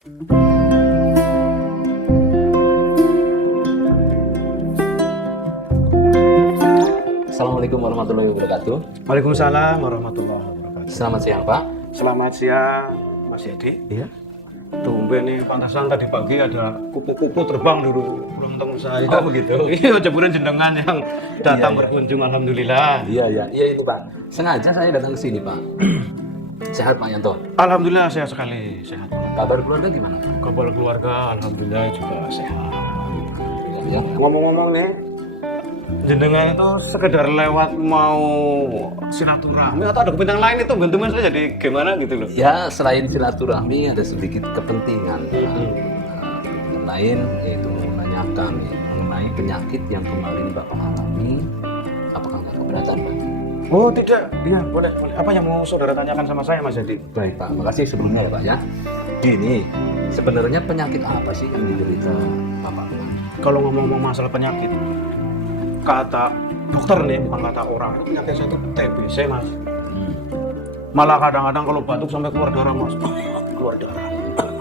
Assalamualaikum warahmatullahi wabarakatuh. Waalaikumsalam warahmatullahi wabarakatuh. Selamat siang, Pak. Selamat siang, Mas Yadi. Iya. Tumben nih, pantasan tadi pagi ada kupu-kupu terbang dulu pulang teman saya. Oh, begitu. Iya, jeburan jenengan yang datang Iya. berkunjung, alhamdulillah. Iya itu, Pak. Sengaja saya datang ke sini, Pak. Sehat, Pak Yanto? Alhamdulillah sehat sekali, sehat. Kabar keluarga gimana, Pak? Kabar keluarga, alhamdulillah juga sehat. Ya. Ngomong-ngomong nih, jenengan itu sekedar lewat mau silaturahmi atau ada kepentingan lain itu bantuan saya jadi gimana gitu loh? Ya, selain silaturahmi ada sedikit kepentingan, Pak. Yang lain yaitu menanyakan mengenai penyakit yang kemarin Bapak alami. Apakah nggak keberatan, Pak? Oh tidak, iya boleh. Apa yang mau saudara tanyakan sama saya, Mas Yadi? Baik, Pak. Makasih sebelumnya ya, Pak ya. Gini, sebenarnya penyakit apa sih yang diderita Bapak? Kalau ngomong-ngomong masalah penyakit, kata dokter nih, bukan kata orang, penyakit saya itu TBC, Mas. Malah kadang-kadang kalau batuk sampai keluar darah, Mas. Keluar darah,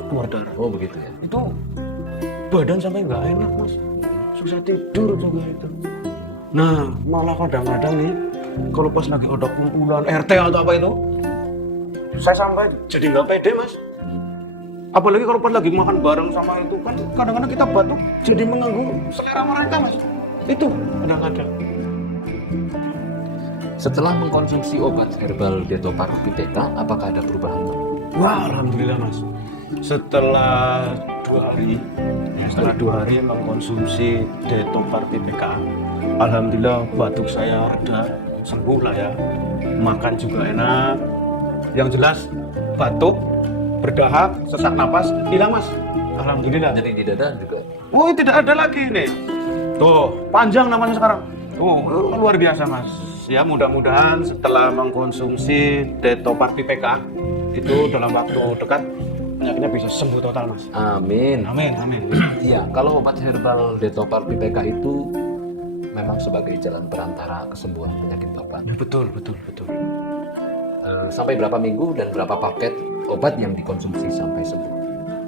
keluar darah. Oh, begitu ya. Itu badan sampai nggak enak, Mas. Susah tidur juga itu. Nah, malah kadang-kadang nih, kalau pas lagi ada kumpulan RT atau apa itu, saya sampai jadi nggak pede, Mas. Apalagi kalau pas lagi makan bareng sama itu kan kadang-kadang kita batuk jadi mengganggu selera mereka, Mas. Itu kadang-kadang. Setelah mengkonsumsi obat herbal Detopar PPK, apakah ada perubahan, Pak? Wah, alhamdulillah, Mas. Setelah 2 hari mengkonsumsi Detopar PPK, alhamdulillah batuk saya reda, sembuh lah ya. Makan juga enak. Yang jelas batuk, berdahak, sesak napas hilang, Mas. Alhamdulillah. Jadi di dada juga. Oh, tidak ada lagi nih. Tuh, panjang namanya sekarang. Tuh, luar biasa, Mas. Ya, mudah-mudahan setelah mengkonsumsi Detopar PPK itu dalam waktu dekat penyakitnya bisa sembuh total, Mas. Amin. Amin, amin. Iya, kalau obat herbal Detopar PPK itu memang sebagai jalan perantara kesembuhan penyakit Bapak. Betul, betul, betul. Sampai berapa minggu dan berapa paket obat yang dikonsumsi sampai sembuh?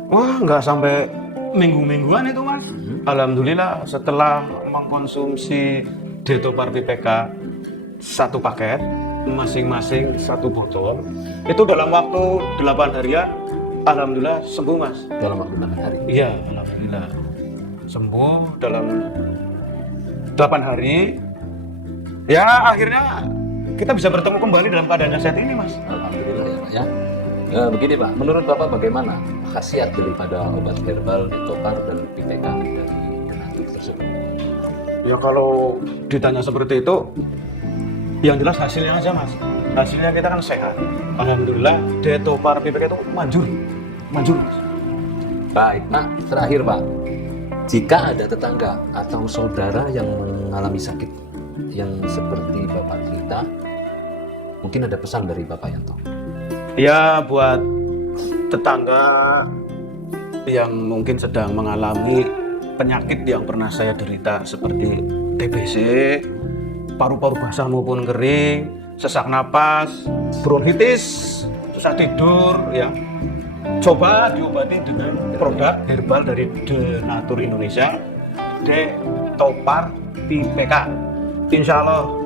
Wah, nggak sampai minggu-mingguan itu, Mas. Alhamdulillah setelah mengkonsumsi Detopar PPK 1 paket, masing-masing 1 botol, itu dalam waktu 8 hari ya, alhamdulillah sembuh, Mas. Dalam waktu 8 hari. Iya, alhamdulillah sembuh dalam 8 hari. Ya, akhirnya kita bisa bertemu kembali dalam keadaan sehat ini, Mas. Alhamdulillah ya, Pak ya. Begini, Pak, menurut Bapak bagaimana khasiat daripada obat herbal Detopar dan PPK dari Denatur tersebut? Ya kalau ditanya seperti itu, yang jelas hasilnya aja, Mas. Hasilnya kita kan sehat. Alhamdulillah Detopar PPK itu manjur, Mas. Baik, Pak. Terakhir, Pak. Jika ada tetangga atau saudara yang mengalami sakit yang seperti Bapak cerita, mungkin ada pesan dari Bapak Yanto. Ya buat tetangga yang mungkin sedang mengalami penyakit yang pernah saya derita seperti TBC, paru-paru basah maupun kering, sesak napas, bronkitis, susah tidur, ya. Coba diobati dengan produk herbal dari Denatur Indonesia, Detopar PPK. Insya Allah.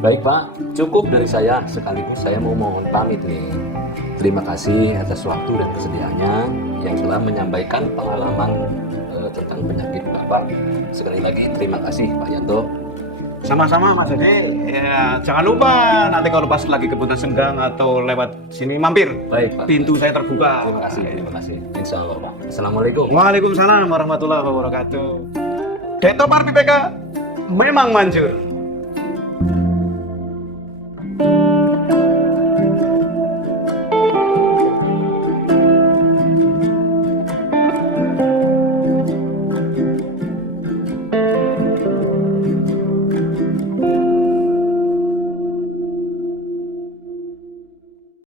Baik, Pak, cukup dari saya. Sekaligus saya mau mohon pamit nih. Terima kasih atas waktu dan kesediaannya yang telah menyampaikan pengalaman tentang penyakit Bapak. Sekali lagi terima kasih, Pak Yanto. Sama-sama, Mas Adi. Ya, jangan lupa nanti kalau pas lagi kebutuhan senggang atau lewat sini mampir. Baik, Pak. Pintu saya terbuka. Terima kasih. Insya Allah, Pak. Assalamualaikum. Waalaikumsalam warahmatullahi wabarakatuh. Detopar PPK memang manjur.